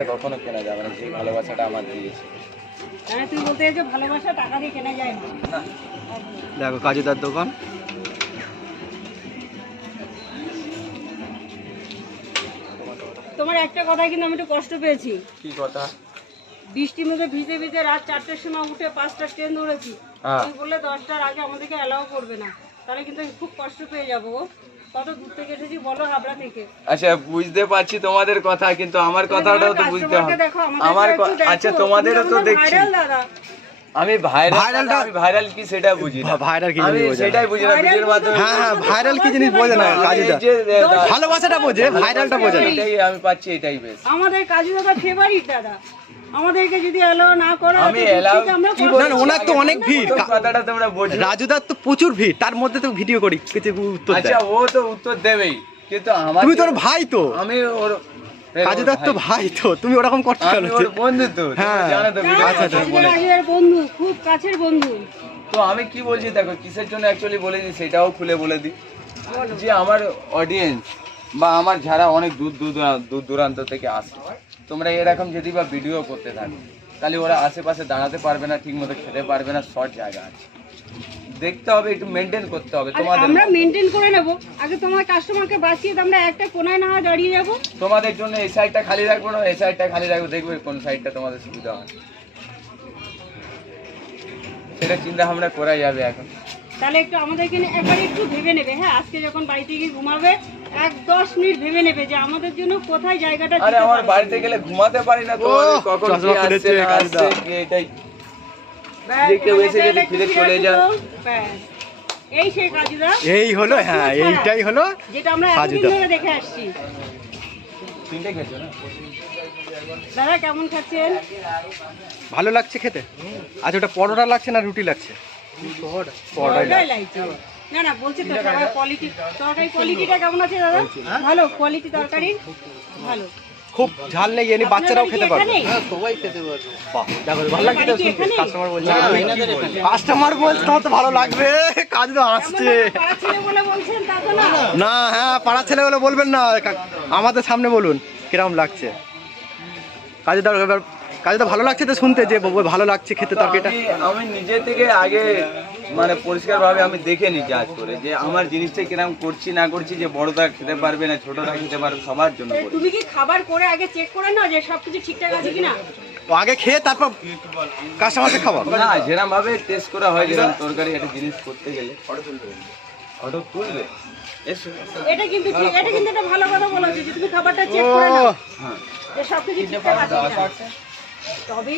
কখনো কেনা যাবে না যে ভালোবাসাটা আমার দিয়েছে মানে তুই বলতে চাইছো ভালোবাসা টাকা দিয়ে কেনা যায় না? দেখো কাজুদার দোকান। তোমার একটা কথায় কিন্তু আমি একটু কষ্ট পেয়েছি। কি কথা? বৃষ্টির মধ্যে ভিজে ভিজে রাত চারটের সময় উঠে পাঁচটা ট্রেন ধরেছি। হ্যাঁ। বললে দশটার আগে আমাদেরকে অ্যালাউ করবে না। তাহলে কিন্তু আমি খুব কষ্ট পেয়ে যাব কত দূর থেকে এসেছি বলো হাবড়া থেকে। আচ্ছা বুঝতে পারছি তোমাদের কথা কিন্তু আমার কথাটাও তো বুঝতে হবে। আমার আচ্ছা তোমাদেরও তো দেখছি। দাদা। আমি ভাইরাল ভাইরালটা- আমি ভাইরাল কি সেটা বুঝি না। ভাইরাল কি আমি জিনিস বোঝে সেটাই বুঝি না ভাইরাল ভিডিওর মাধ্যমে। হ্যাঁ হ্যাঁ ভাইরাল কি জিনিস বোঝে না কাজুদা যে, ভালোবাসাটা বোঝে ভাইরালটা বোঝে না। এটাই আমি পাচ্ছি এটাই বেশ। আমাদের কাজু দাদা ফেভারিট দাদা। আমাদেরকে যদি অ্যালাউ না করো আমি। না, না, ওনার তো অনেক ভিড়। কথাটা তোমরা বোঝো। রাজুদার তো প্রচুর ভিড় তার মধ্যে তো ভিডিও করি কিছু উত্তর আচ্ছা ও তো উত্তর দেবেই কিন্তু আমার তুমি তোর ভাই তো। আমি ওর কাজুদার তো ভাই। তো তুমি ওরকম করতে কেন আমি ওর বন্ধু তো হ্যাঁ। হ্যাঁ আচ্ছা, আচ্ছা, বন্ধু খুব কাছের বন্ধু। তো আমি কি বলছি দেখো কিসের জন্য অ্যাকচুয়ালি বলে দিই সেটাও খুলে বলে দিই। যে আমার অডিয়েন্স বা আমার যারা অনেক দূর দূর দূরা- দূর দূরান্ত থেকে আসে তোমরা এরকম যদি বা ভিডিও করতে থাকো তাহলে ওরা আশেপাশে দাঁড়াতে পারবে না ঠিক মতো খেতে পারবে না শর্ট জায়গা আছে। দেখতে হবে একটু মেনটেন করতে হবে। তোমাদের আমরা মেনটেন করে নেব। আগে তোমার কাস্টমারকে বাঁচিয়ে তো আমরা একটা কোনায় না দাঁড়িয়ে যাব। তোমাদের জন্য এই সাইডটা খালি রাখব না এই সাইডটা খালি রাখব দেখবে কোন সাইডটা তোমাদের সুবিধা হয়। সেটা চিন্তা ভাবনা করা যাবে এখন। তাহলে একটু আমাদেরকে নিয়ে একবার একটু ভেবে নেবে হ্যাঁ? আজকে যখন বাড়িতে গিয়ে ঘুমাবে এক দশ মিনিট ভেবে নেবে যে আমাদের জন্য কোথায় জায়গাটা আরে আমার বাড়িতে গেলে ঘুমাতে পারি না তো কখন কে আসছে এটাই যে কেউ এসে যদি ফিরে ফিরে চলে আসো যায়। তো, ব্যাস। এই সেই কাজুদা এই হলো হ্যাঁ এইটাই হলো যেটা আমরা কাজুদা। দেখে আসছি। তিনটে খেয়েছো না? দাদা কেমন খাচ্ছেন? ভালো লাগছে খেতে? আচ্ছা ওটা পরোটা লাগছে না রুটি লাগছে? পরোটাই লাগছে। না না বলছে তো কোয়ালিটি তরকারি কোয়ালিটিটা কেমন আছে দাদা? ভালো কোয়ালিটি তরকারি? ভালো। খুব ঝাল নেই এনে বাচ্চারাও খেতে পারবে। দেখো ভালো লাগছে বাড়ি কি এখানেই? কাস্টমার বলছে। কাস্টমার বলছে তোমার তো ভালো লাগবে। কাজ তো আসছে। এমন পাড়া ছেলে বলে বলছেন তা তো না। না হ্যাঁ পাড়ার ছেলে বলে বলবেন না। আমাদের সামনে বলুন কীরকম লাগছে। কাজে দরকার এবার কাজে তো ভালো লাগছে তো শুনতে যে ভালো লাগছে খেতে তো তরকারিটা? আমি নিজে থেকে আগে মানে পরিষ্কার ভাবে আমি দেখে নি জাজ করে যে আমার জিনিসটা কীরকম করছি না করছি যে বড়রা খেতে পারবে না ছোটরা খেতে পারবে সবার জন্য তুমি কি খাবার করে আগে চেক করে নাও যে সবকিছু ঠিকঠাক আছে কিনা? তো আগে খেয়ে তারপর কাস্টমারকে খাওয়া না যেরকম ভাবে টেস্ট করা হয় যেরকম তরকারি একটা জিনিস করতে গেলে। অটো তুলবে? এটা কিন্তু ঠিক এটা কিন্তু একটা ভালো কথা বলেছ যে তুমি খাবারটা চেক করে নাও। হ্যাঁ। যে সবকিছু ঠিকঠাক আছে কিনা তবেই